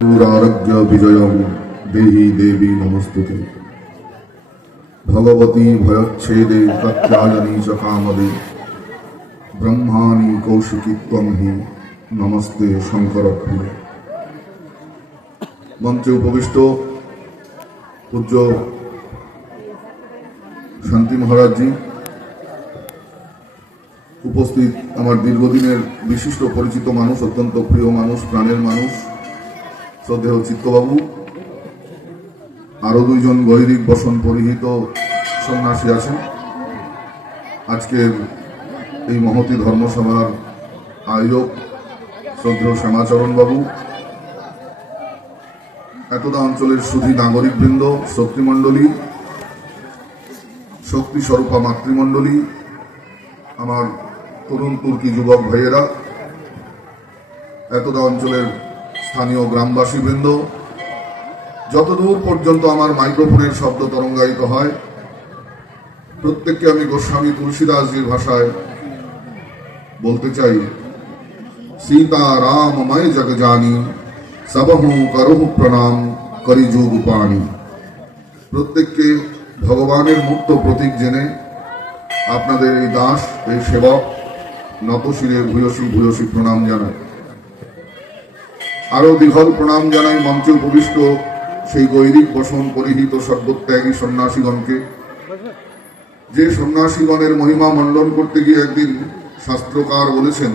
दुरारोग्य विजयं देहि देवी नमस्तुते। भगवती भयच्छेदे तत्याजनी च कामदे ब्रह्माणि कौशिकी त्वं हि नमस्ते शंकर प्रिय। मंचे उपविष्ट पूज्य शांति महाराज जी, उपस्थित আমার দীর্ঘদিনের বিশিষ্ট পরিচিত মানুষ, অত্যন্ত প্রিয় মানুষ, প্রাণের মানুষ শ্রদ্ধেয় চিত্তবাবু, আরো দুইজন গৈরিক বসন পরিহিত সন্ন্যাসী আছেন। আজকের এই মহতী ধর্মসভার আয়োজক শ্রদ্ধেয় শ্যামাচরণ বাবু, একদা অঞ্চলের সুধী নাগরিকবৃন্দ, শক্তিমণ্ডলী, শক্তি স্বরূপা মাতৃমণ্ডলী, আমার তরুণ তুর্কি যুবক ভাইয়েরা, একদা অঞ্চলের স্থানীয় গ্রামবাসী বৃন্দ, যতদূর পর্যন্ত আমার মাইক্রোফোনের শব্দ তরঙ্গায়িত হয়, প্রত্যেককে আমি গোস্বামী তুলসীদাসজির ভাষায় বলতে চাই, সীতা রামময় জগ জানি সবহু করহু প্রণাম করি যুগ পানি। প্রত্যেককে ভগবানের মুক্ত প্রতীক জেনে আপনাদের এই দাস, এই সেবক নতশিরে ভূয়সী ভূয়সী প্রণাম জানায়। আরো দীঘল প্রণাম জানাই মঞ্চে উপবিষ্ট সেই গৈরিক বসন পরিহিত সর্বত্যাগী সন্ন্যাসীগণকে, যে সন্ন্যাসীগণের মহিমা মণ্ডন করতে গিয়ে একদিন শাস্ত্রকার বলেছেন,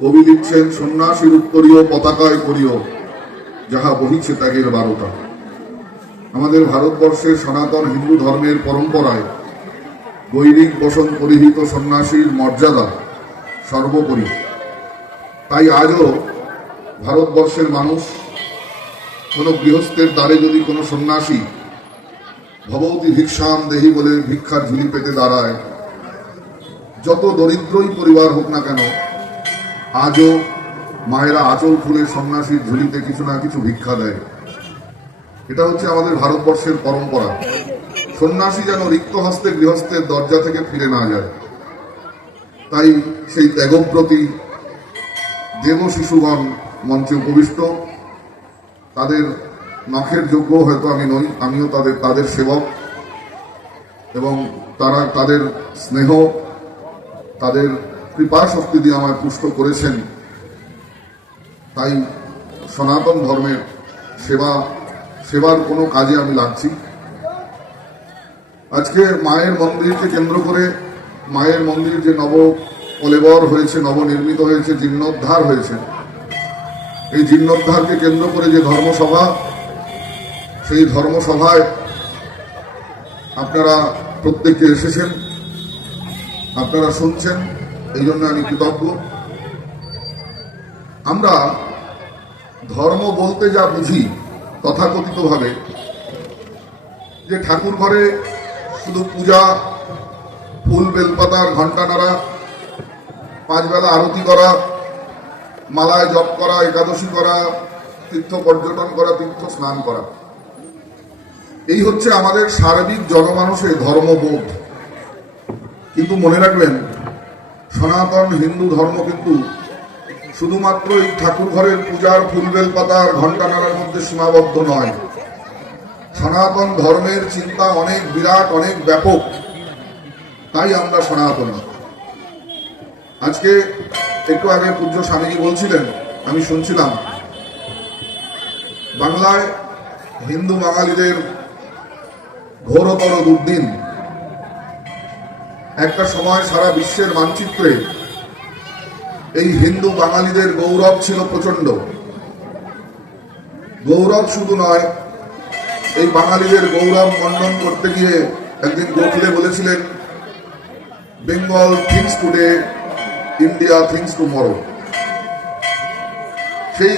কবি লিখছেন, সন্ন্যাসীর উত্তরীয় পতাকায় করিও যাহা বহিছে ত্যাগের বারতা। আমাদের ভারতবর্ষের সনাতন হিন্দু ধর্মের পরম্পরায় গৈরিক বসন পরিহিত সন্ন্যাসীর মর্যাদা সর্বোপরি। তাই আজও ভারতবর্ষের মানুষ কোন গৃহস্থের দ্বারে যদি কোনো সন্ন্যাসী ভবতী ভিক্ষাম দেহি বলে ভিক্ষার ঝুলি পেতে দাঁড়ায়, যত দরিদ্রই পরিবার হোক না কেন, আজও মায়েরা আঁচল খুলে সন্ন্যাসীর ঝুলিতে কিছু না কিছু ভিক্ষা দেয়। এটা হচ্ছে আমাদের ভারতবর্ষের পরম্পরা। সন্ন্যাসী যেন রিক্ত হস্তে গৃহস্থের দরজা থেকে ফিরে না যায়। তাই সেই ত্যাগব্রতী দেব শিশুগণ মঞ্চে উপবিষ্ট, তাদের নখের যোগ্য হয়তো আমি নই, আমিও তাদের সেবক, এবং তারা তাদের স্নেহ, তাদের কৃপা শক্তি দিয়ে আমায় পুষ্ট করেছেন। তাই সনাতন ধর্মের সেবার কোনো কাজে আমি লাগছি। আজকে মায়ের মন্দিরকে কেন্দ্র করে, মায়ের মন্দির যে নব কলেবর হয়েছে, নবনির্মিত হয়েছে, জীর্ণোদ্ধার হয়েছে, এই জীর্ণোদ্ধারকে কেন্দ্র করে যে ধর্মসভা, সেই ধর্মসভায় আপনারা প্রত্যেকে এসেছেন, আপনারা শুনছেন, এই জন্য আমি কৃতজ্ঞ। আমরা ধর্ম বলতে যা বুঝি তথাকথিতভাবে, যে ঠাকুর ঘরে শুধু পূজা, ফুল বেলপাতার ঘণ্টা নাড়া, 5 বেলা আরতি করা, মালায় জপ করা, একাদশী করা, তীর্থ পর্যটন করা, তীর্থ স্নান করা, এই হচ্ছে আমাদের সার্বিক জনমানুষের ধর্মবোধ। কিন্তু মনে রাখবেন, সনাতন হিন্দু ধর্ম কিন্তু শুধুমাত্র এই ঠাকুর ঘরের পূজার, ফুল বেলপাতার ঘণ্টা নাড়ার মধ্যে সীমাবদ্ধ নয়। সনাতন ধর্মের চিন্তা অনেক বিরাট, অনেক ব্যাপক। তাই আমরা সনাতনী। আজকে একটু আগে পূজ্য স্বামীজি বলছিলেন, আমি শুনছিলাম, বাংলায় হিন্দু বাঙালিদের ঘোরতর দুর্দিন। একটা সময় সারা বিশ্বের মানচিত্রে এই হিন্দু বাঙালিদের গৌরব ছিল প্রচন্ড। গৌরব শুধু নয়, এই বাঙালিদের গৌরব মণ্ডন করতে গিয়ে একদিন গোখলে বলেছিলেন, Bengal things today, India things tomorrow. সেই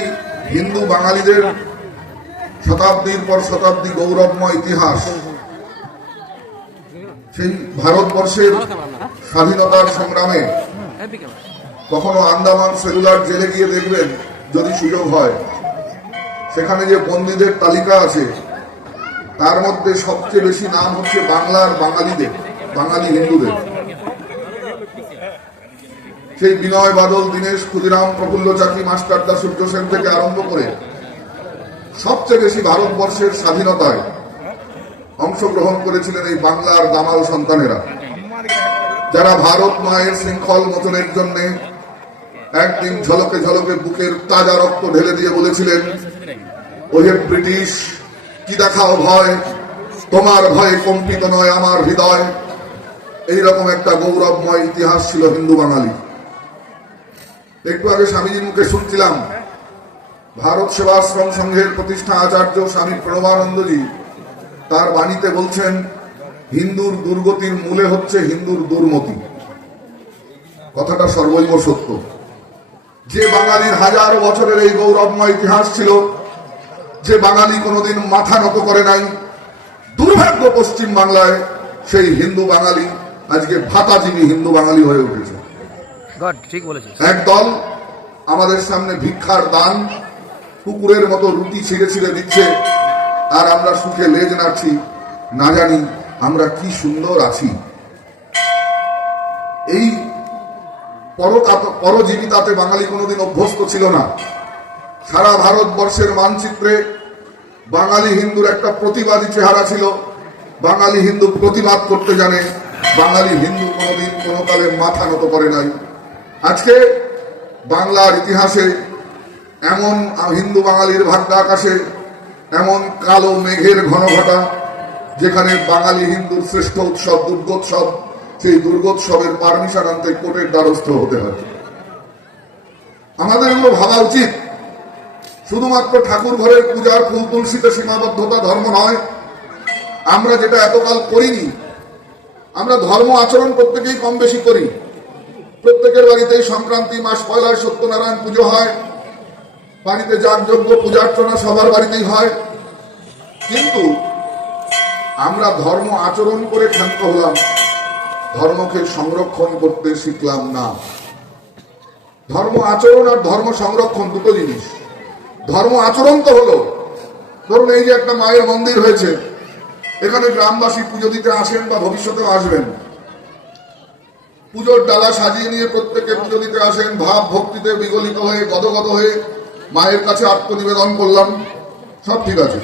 হিন্দু বাঙালিদের শতাব্দীর পর শতাব্দী গৌরবময় ইতিহাস, সেই ভারতবর্ষের স্বাধীনতার সংগ্রামে কখনো আন্দামান সেলুলার জেলে গিয়ে দেখবেন, যদি সুযোগ হয়, সেখানে যে বন্দীদের তালিকা আছে, তার মধ্যে সবচেয়ে বেশি নাম হচ্ছে বাংলার বাঙালিদের, বাঙালি হিন্দুদের। সেই বিনয় বাদল, দীনেশ ক্ষুদিরাম, প্রফুল্ল চাকি, মাস্টারদা, সূর্য সেন থেকে আরম্ভ করে সবচেয়ে বেশি ভারতবর্ষের স্বাধীনতায় অংশগ্রহণ করেছিলেন এই বাংলার দামাল সন্তানেরা, যারা ভারত মায়ের শৃঙ্খল মোচনের জন্য একদিন ঝলকে ঝলকে বুকের তাজা রক্ত ঢেলে দিয়ে বলেছিলেন, ওহে ব্রিটিশ, কি দেখাও ভয়, তোমার ভয়ে কম্পিত নয় আমার হৃদয়। এইরকম একটা গৌরবময় ইতিহাস ছিল হিন্দু বাঙালি। একটু আগে স্বামীজির মুখে শুনছিলাম, ভারত সেবাশ্রম সংঘের প্রতিষ্ঠা আচার্য স্বামী প্রণবানন্দজি তার বাণীতে বলছেন, হিন্দুর দুর্গতির মূলে হচ্ছে হিন্দুর দুর্মতি। কথাটা সর্বৈব সত্য। যে বাঙালির হাজার বছরের এই গৌরবময় ইতিহাস ছিল, যে বাঙালি কোনোদিন মাথা নত করে নাই, দুর্ভাগ্য পশ্চিম বাংলায় সেই হিন্দু বাঙালি আজকে ভাতাজীবী হিন্দু বাঙালি হয়ে উঠেছে। একদল আমাদের সামনে ভিক্ষার দান কুকুরের মতো রুটি ছিঁড়ে ছিঁড়ে দিচ্ছে, আর আমরা সুখে লেজ নাড়ছি, না জানি আমরা কি সুন্দর আছি। এই পরজীবিতাতে বাঙালি কোনোদিন অভ্যস্ত ছিল না। সারা ভারতবর্ষের মানচিত্রে বাঙালি হিন্দুর একটা প্রতিবাদী চেহারা ছিল। বাঙালি হিন্দু প্রতিবাদ করতে জানে, বাঙালি হিন্দু কোনোদিন কোনো কালে মাথা নত করে নাই। আজকে বাংলার ইতিহাসে এমন হিন্দু বাঙালির ভাগ্য আকাশে এমন কালো মেঘের ঘনঘটা, যেখানে বাঙালি হিন্দুর শ্রেষ্ঠ উৎসব দুর্গোৎসব, সেই দুর্গোৎসবের পারমিশন আনতে কোর্টের দ্বারস্থ হতে হয়। আমাদের এগুলো ভাবা উচিত। শুধুমাত্র ঠাকুর ঘরের পূজার ফুল তুলসীতে সীমাবদ্ধতা ধর্ম নয়। আমরা যেটা এতকাল করিনি, আমরা ধর্ম আচরণ প্রত্যেকেই কম বেশি করি। প্রত্যেকের বাড়িতেই সংক্রান্তি মাস পয়লায় সত্যনারায়ণ পুজো হয়, বাড়িতে যাগযজ্ঞ পূজার্চনা সবার বাড়িতেই হয়। কিন্তু আমরা ধর্ম আচরণ করে ক্ষান্ত হলাম, ধর্মকে সংরক্ষণ করতে শিখলাম না। ধর্ম আচরণ আর ধর্ম সংরক্ষণ দুটো জিনিস। ধর্ম আচরণ তো হলো, ধরুন এই যে একটা মায়ের মন্দির হয়েছে, এখানে গ্রামবাসী পুজো দিতে আসেন বা ভবিষ্যতেও আসবেন। পুজোর ডালা সাজিয়ে নিয়ে প্রত্যেকে পুজো দিতে আসেন, ভাব ভক্তিতে বিগলিত হয়ে গদগদ হয়ে মায়ের কাছে আত্মনিবেদন করলাম, সব ঠিক আছে।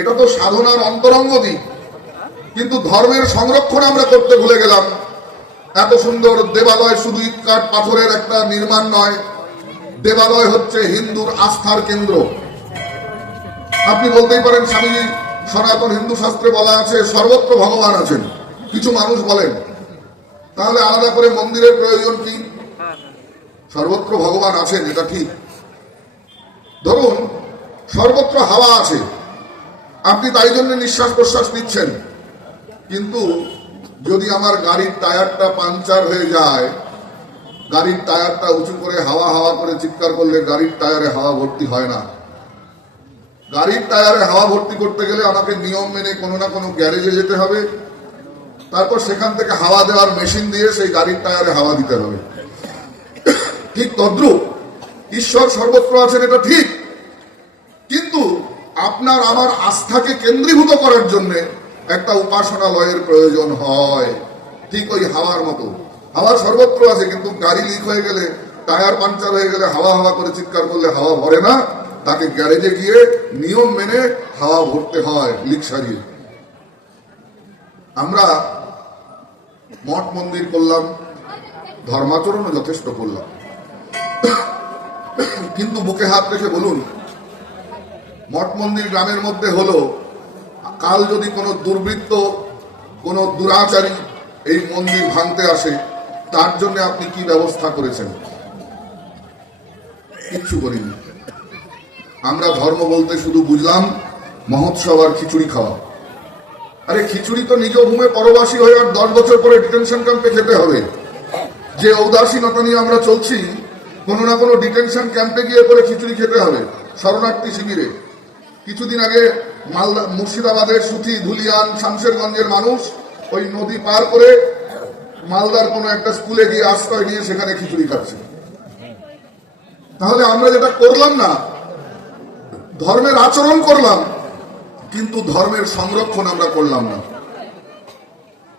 এটা তো সাধনার অন্তরঙ্গ দিক। কিন্তু ধর্মের সংরক্ষণ আমরা করতে ভুলে গেলাম। এত সুন্দর দেবালয় শুধু ইটকাঠ পাথরের একটা নির্মাণ নয়, দেবালয় হচ্ছে হিন্দুর আস্থার কেন্দ্র। আপনি বলতেই পারেন, স্বামীজি সনাতন হিন্দু শাস্ত্রে বলা আছে সর্বত্র ভগবান আছেন। কিছু মানুষ বলেন, তাহলে আলাদা করে মন্দিরের প্রয়োজন কি? সর্বত্র ভগবান আছেন, এটা ঠিক। ধরুন সর্বত্র হাওয়া আছে, আপনি তাই জন্য নিঃশ্বাস প্রশ্বাস নিচ্ছেন। কিন্তু যদি আমার গাড়ির টায়ারটা পাংচার হয়ে যায়, গাড়ির টায়ারটা উঁচু করে হাওয়া হাওয়া করে চিৎকার করলে গাড়ির টায়ারে হাওয়া ভর্তি হয় না। গাড়ির টায়ারে হাওয়া ভর্তি করতে গেলে আমাকে নিয়ম মেনে কোনো না কোনো গ্যারেজে যেতে হবে, তারপর সেখান থেকে হাওয়া দেওয়ার মেশিন দিয়ে সেই গাড়ির টায়ারে হাওয়া দিতে হবে। ঠিক তদ্রূপ ঈশ্বর সর্বত্র আছেন, এটা ঠিক। কিন্তু আপনার আমার আস্থাকে কেন্দ্রীভূত করার জন্য একটা উপাসনালয়ের প্রয়োজন হয়। ঠিক ওই হাওয়ার মতো, হাওয়া সর্বত্র আছে, কিন্তু গাড়ি লিক হয়ে গেলে, টায়ার পাংচার হয়ে গেলে হাওয়া হাওয়া করে চিৎকার করলে হাওয়া ভরে না। তাকে গ্যারেজে গিয়ে নিয়ম মেনে হাওয়া ভরতে হয়, লিক সারিয়ে। আমরা মঠ মন্দির করলাম, ধর্মাচরণও যথেষ্ট করলাম, কিন্তু বুকে হাত রেখে বলুন, মঠ মন্দির গ্রামের মধ্যে হলো, কাল যদি কোনো দুর্বৃত্ত, কোনো দুরাচারী এই মন্দির ভাঙতে আসে, তার জন্য আপনি কি ব্যবস্থা করেছেন? কিচ্ছু করিনি। আমরা ধর্ম বলতে শুধু বুঝলাম মহোৎসব আর খিচুড়ি খাওয়া। আরে খিচুড়ি তো নিজ ভূমে পরবাসী হয়ে আর 10 বছর পরে ডিটেনশন ক্যাম্পে খেতে হবে। যে ঔদাসীনতা নিয়ে আমরা চলছি, কোনো না কোনো ডিটেনশন ক্যাম্পে গিয়ে করে খিচুড়ি খেতে হবে, শরণার্থী শিবিরে। কিছুদিন আগে মালদা, মুর্শিদাবাদের সুতি, ধুলিয়ান, শামশেরগঞ্জের মানুষ ওই নদী পার করে মালদার কোনো একটা স্কুলে গিয়ে আশ্রয় নিয়ে সেখানে খিচুড়ি খাচ্ছে। তাহলে আমরা যেটা করলাম না, ধর্মের আচরণ করলাম, কিন্তু ধর্মের সংরক্ষণ আমরা করলাম না।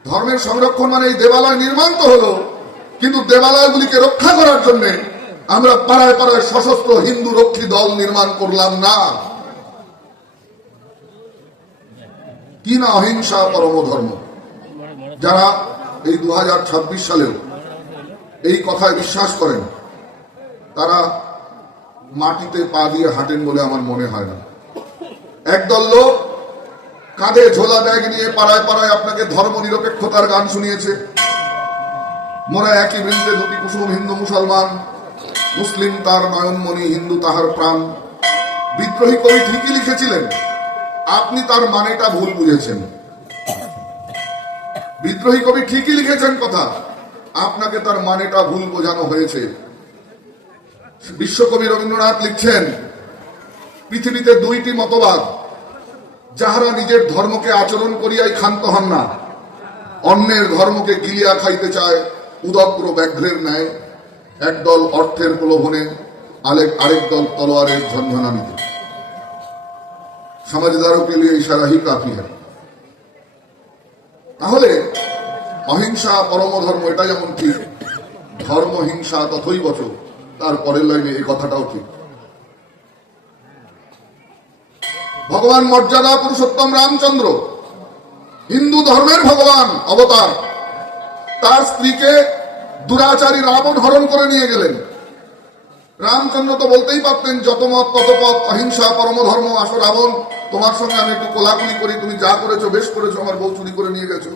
ধর্মের সংরক্ষণ মানে এই দেবালয় নির্মাণ তো হলো, কিন্তু দেবালয়গুলিকে রক্ষা করার জন্য আমরা পাড়ায় পাড়ায় সশস্ত্র হিন্দু রক্ষী দল নির্মাণ করলাম না। কি না অহিংসা পরম ধর্ম। যারা এই 2026 সালেও এই কথায় বিশ্বাস করেন তারা মাটিতে পা দিয়ে হাঁটেন বলে আমার মনে হয় না। একদল লোক কাঁধে ঝোলা ব্যাগ নিয়ে পাড়ায় পাড়ায় আপনাকে ধর্ম নিরপেক্ষতার গান শুনিয়েছে। মোরা একই বৃন্দে দুটি কুসুম, হিন্দু মুসলমান, মুসলিম তার নয়নমণি, হিন্দু তাহার প্রাণ। বিদ্রোহী কবি ঠিকই লিখেছিলেন, আপনি তার মানেটা ভুল বুঝেছেন। বিদ্রোহী কবি ঠিকই লিখেছেন কথা, আপনাকে তার মানেটা ভুল বোঝানো হয়েছে। বিশ্বকবি রবীন্দ্রনাথ লিখছেন, পৃথিবীতে দুইটি মতবাদ, যাহারা নিজের ধর্মকে আচরণ করিয়াই ক্ষান্ত হন না, অন্যের ধর্মকে গিলিয়া খাইতে চায় উদগ্র ব্যাঘ্রের ন্যায়। একদল অর্থের প্রলোভনে, আরেক দল তলোয়ারের ঝঞ্ঝনানিতে। সমাজদারও কে লিয়ে ইশারা হি কাফি হয়। তাহলে অহিংসা পরম ধর্ম, এটা যেমন ঠিক, ধর্ম হিংসা তথই বচ, তার পরের লাইনে এই কথাটাও ঠিক। ভগবান মর্যাদা পুরুষোত্তম রামচন্দ্র, হিন্দু ধর্মের ভগবান অবতার, তার স্ত্রীকে দুরাচারী রাবণ হরণ করে নিয়ে গেলেন। রামচন্দ্র তো বলতেই পারতেন, যত মত তত পথ, অহিংসা পরম ধর্ম। আসো রাবণ, তোমার সঙ্গে আমি একটু কোলাকুলি করি, তুমি যা করেছো বেশ করেছো, আমার বউ চুরি করে নিয়ে গেছো।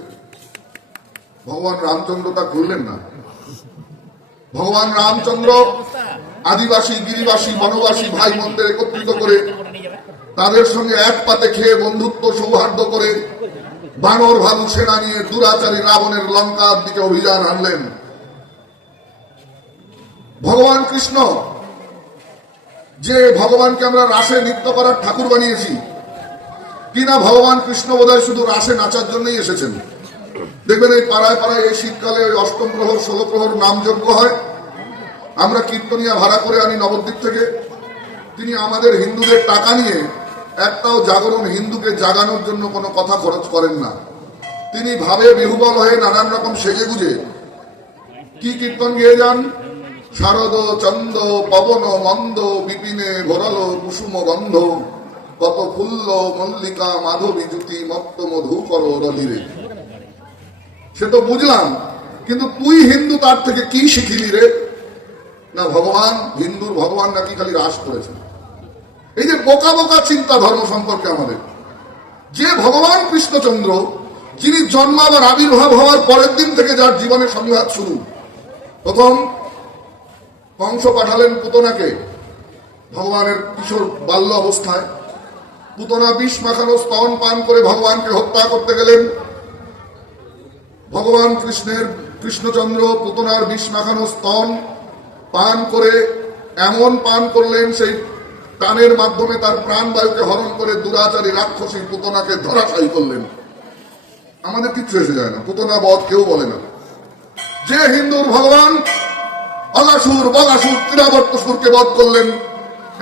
ভগবান রামচন্দ্র তা করলেন না। ভগবান রামচন্দ্র আদিবাসী, গিরিবাসী, বনবাসী ভাই বোনদের একত্রিত করে তাদের সঙ্গে এক পাতে খেয়ে বন্ধুত্ব সৌহার্দ্য করে বানর ভালু সেনা নিয়ে দুরাচারী রাবণের লঙ্কার দিকে অভিযান আনলেন। ভগবান কৃষ্ণ, যে ভগবানকে আমরা রাসে নৃত্য করার ঠাকুর বানিয়েছি, কিনা ভগবান কৃষ্ণ বোধহয় শুধু রাসে নাচার জন্যই এসেছেন। দেখবেন এই পাড়ায় পাড়ায় এই শীতকালে ওই অষ্টম প্রহর 16 প্রহর নামযজ্ঞ হয়। আমরা কীর্তনিয়া ভাড়া করে আনি নবদ্বীপ থেকে। তিনি আমাদের হিন্দুদের টাকা নিয়ে একটাও জাগরণ হিন্দুকে জাগানোর জন্য কোনো কথা খরচ করেন না। তিনি ভাবে বিহুবল হয়ে নানান রকম সেজে গুজে কি কীর্তন গেয়ে যান। শারদ চন্দ পবন মন্দ, বিপিনে ঘোরাল কুসুম গন্ধ, কত ফুল্ল মল্লিকা মাধবী জ্যোতি, মত্ত মধু কর রলিরে। সে তো বুঝলাম, কিন্তু তুই হিন্দু, তার থেকে কি শিখিলি রে? না ভগবান, হিন্দুর ভগবান নাকি খালি রাস করেছে। এই যে বোকা বোকা চিন্তা ধর্ম সম্পর্কে আমাদের, যে ভগবান কৃষ্ণচন্দ্র, যিনি জন্মাবার আবির্ভাব হওয়ার পরের দিন থেকে যার জীবনের সংঘাত শুরু। প্রথম কংস পাঠালেন পুতনাকে ভগবানের কিশোর বাল্য অবস্থায়। পুতনা বিষ মাখানো স্তন পান করে ভগবানকে হত্যা করতে গেলেন। ভগবান কৃষ্ণচন্দ্র পুতনার বিষ মাখানো স্তন পান করে এমন পান করলেন, সেই টানের মাধ্যমে তার প্রাণবায়ুকে হরণ করে দুরাচারী রাক্ষসী পুতনাকে ধরাশায়ী করলেন। আমাদের কিচ্ছু এসে যায় না, পুতনা বধ কেউ বলে না। যে হিন্দুর ভগবান অগাসুর, বগাসুর, ত্রিরাবর্তসুরকে বধ করলেন,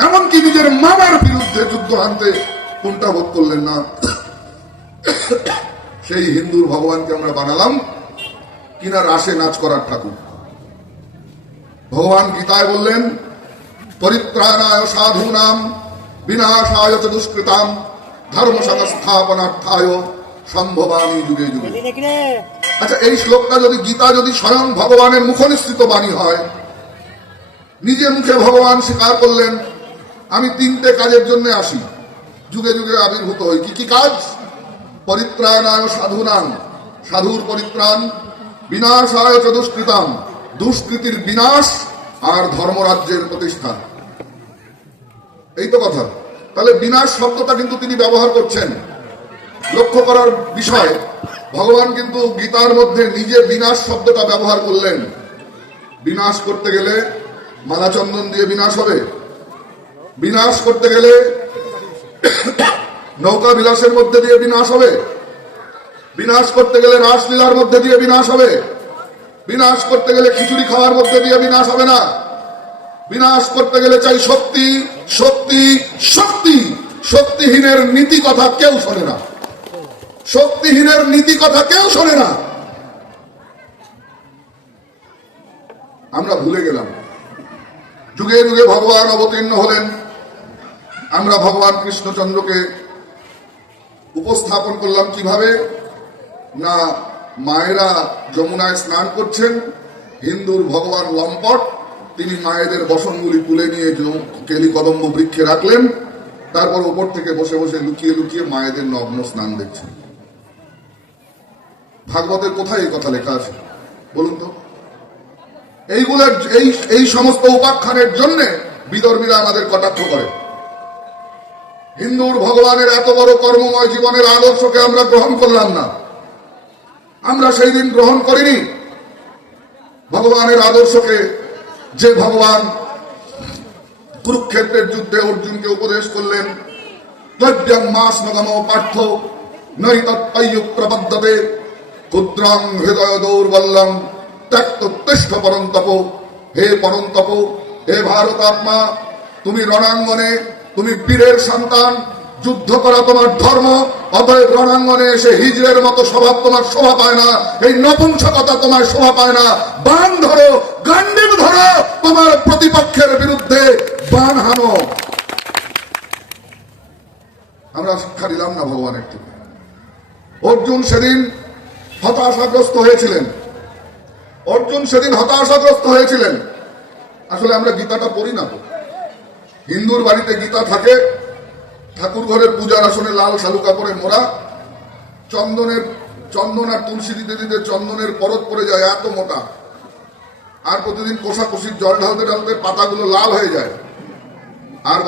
এমনকি নিজের মামার বিরুদ্ধে যুদ্ধ আনতে কোনটা বোধ করলেন না, সেই হিন্দুর ভগবানকে আমরা বানালাম কিনা রাসে নাচ করার ঠাকুর। ভগবান গীতায় বললেন, পরিত্রাণায় সাধূনাম বিনাশায় চ দুষ্কৃতাম ধর্ম সংস্থাপনার্থায় সম্ভবামি যুগে যুগে। আচ্ছা, এই শ্লোকটা যদি গীতা যদি স্বয়ং ভগবানের মুখনিসৃত বাণী হয়, নিজে মুখে ভগবান স্বীকার করলেন, আমি 3টে কাজের জন্য আসি, যুগে যুগে আবির্ভূত হই। কি কি কাজ? পরিত্রাণায় সাধূনাম, সাধুর পরিত্রাণ, বিনাশায় চ দুষ্কৃতাম, দুষ্কৃতির বিনাশ, আর ধর্মরাজ্যের প্রতিষ্ঠা। এই তো কথা। তাহলে বিনাশ শব্দটা কিন্তু তিনি ব্যবহার করছেন। লক্ষ্য করার বিষয়, ভগবান কিন্তু গীতার মধ্যে নিজে বিনাশ শব্দটা ব্যবহার করলেন। বিনাশ করতে গেলে মালাচন্দন দিয়ে বিনাশ হবে, বিনাশ করতে গেলে নৌকা বিলাসের মধ্যে দিয়ে বিনাশ হবে, বিনাশ করতে গেলে রাসলীলার মধ্যে দিয়ে বিনাশ হবে, বিনাশ করতে গেলে খিচুড়ি খাওয়ার মধ্যে দিয়ে বিনাশ হবে না। বিনাশ করতে গেলে চাই শক্তি, শক্তি, শক্তি। শক্তিহীনের নীতি কথা কেউ শোনে না, শক্তিহীনের নীতি কথা কেউ শোনে না। আমরা ভুলে গেলাম। যুগে যুগে ভগবান অবতীর্ণ হলেন। আমরা ভগবান কৃষ্ণচন্দ্রকে উপস্থাপন করলাম কিভাবে না, মায়েরা যমুনায় স্নান করছেন, হিন্দুর ভগবান লম্পট তিনি মায়েদের বসনগুলি তুলে নিয়ে কেলি কদম্ব বৃক্ষে রাখলেন, তারপর উপর থেকে বসে বসে লুকিয়ে লুকিয়ে মায়েদের নগ্ন স্নান দেখছেন। ভাগবতের কোথায় এই কথা লেখা আছে বলুন তো? এইগুলোর এই সমস্ত উপাখ্যানের জন্য বিদর্মীরা আমাদের কটাক্ষ করে। হিন্দুর ভগবানের এত বড় কর্মময় জীবনের আদর্শকে আমরা গ্রহণ করলাম না, আমরা সেই দিন গ্রহণ করিনি ভগবানের আদর্শকে। যে ভগবান কুরুক্ষেত্রের যুদ্ধে অর্জুনকে উপদেশ করলেন, দ্রব্যং মাস নগম পার্থ নৈতৎপয়ুক প্রবদ্ধতে ক্ষুদ্রং হৃদয় দৌর্বল্যং ত্যক্তোত্তিষ্ঠ পরন্তপ। হে পরন্তপ, হে ভারতাত্মা, তুমি রণাঙ্গনে, তুমি বীরের সন্তান, যুদ্ধ করা তোমার ধর্ম, অতএব রণাঙ্গনে এসে হিজড়ের মতো স্বভাব তোমার শোভা পায় না, এই নপুংসকতা তোমার শোভা পায় না। বাণ ধরো, গান্ডীব ধরো, তোমার প্রতিপক্ষের বিরুদ্ধে বাণ হানো। আমরা শিক্ষা দিলাম না ভগবানের থেকে? অর্জুন সেদিন হতাশাগ্রস্ত হয়েছিলেন, অর্জুন সেদিন হতাশাগ্রস্ত হয়েছিলেন। আসলে আমরা গীতাটা পড়ি না তো। হিন্দুর বাড়িতে গীতা থাকে, ঠাকুর ঘরের পূজার আসনে লাল শালুকা পরে মোড়া, চন্দন আর তুলসী দিতে দিতে চন্দনের পরত পড়ে যায় এত মোটা, আর প্রতিদিন কোষাকুষির জল ঢালতে ঢালতে পাতাগুলো লাল হয়ে যায়। আর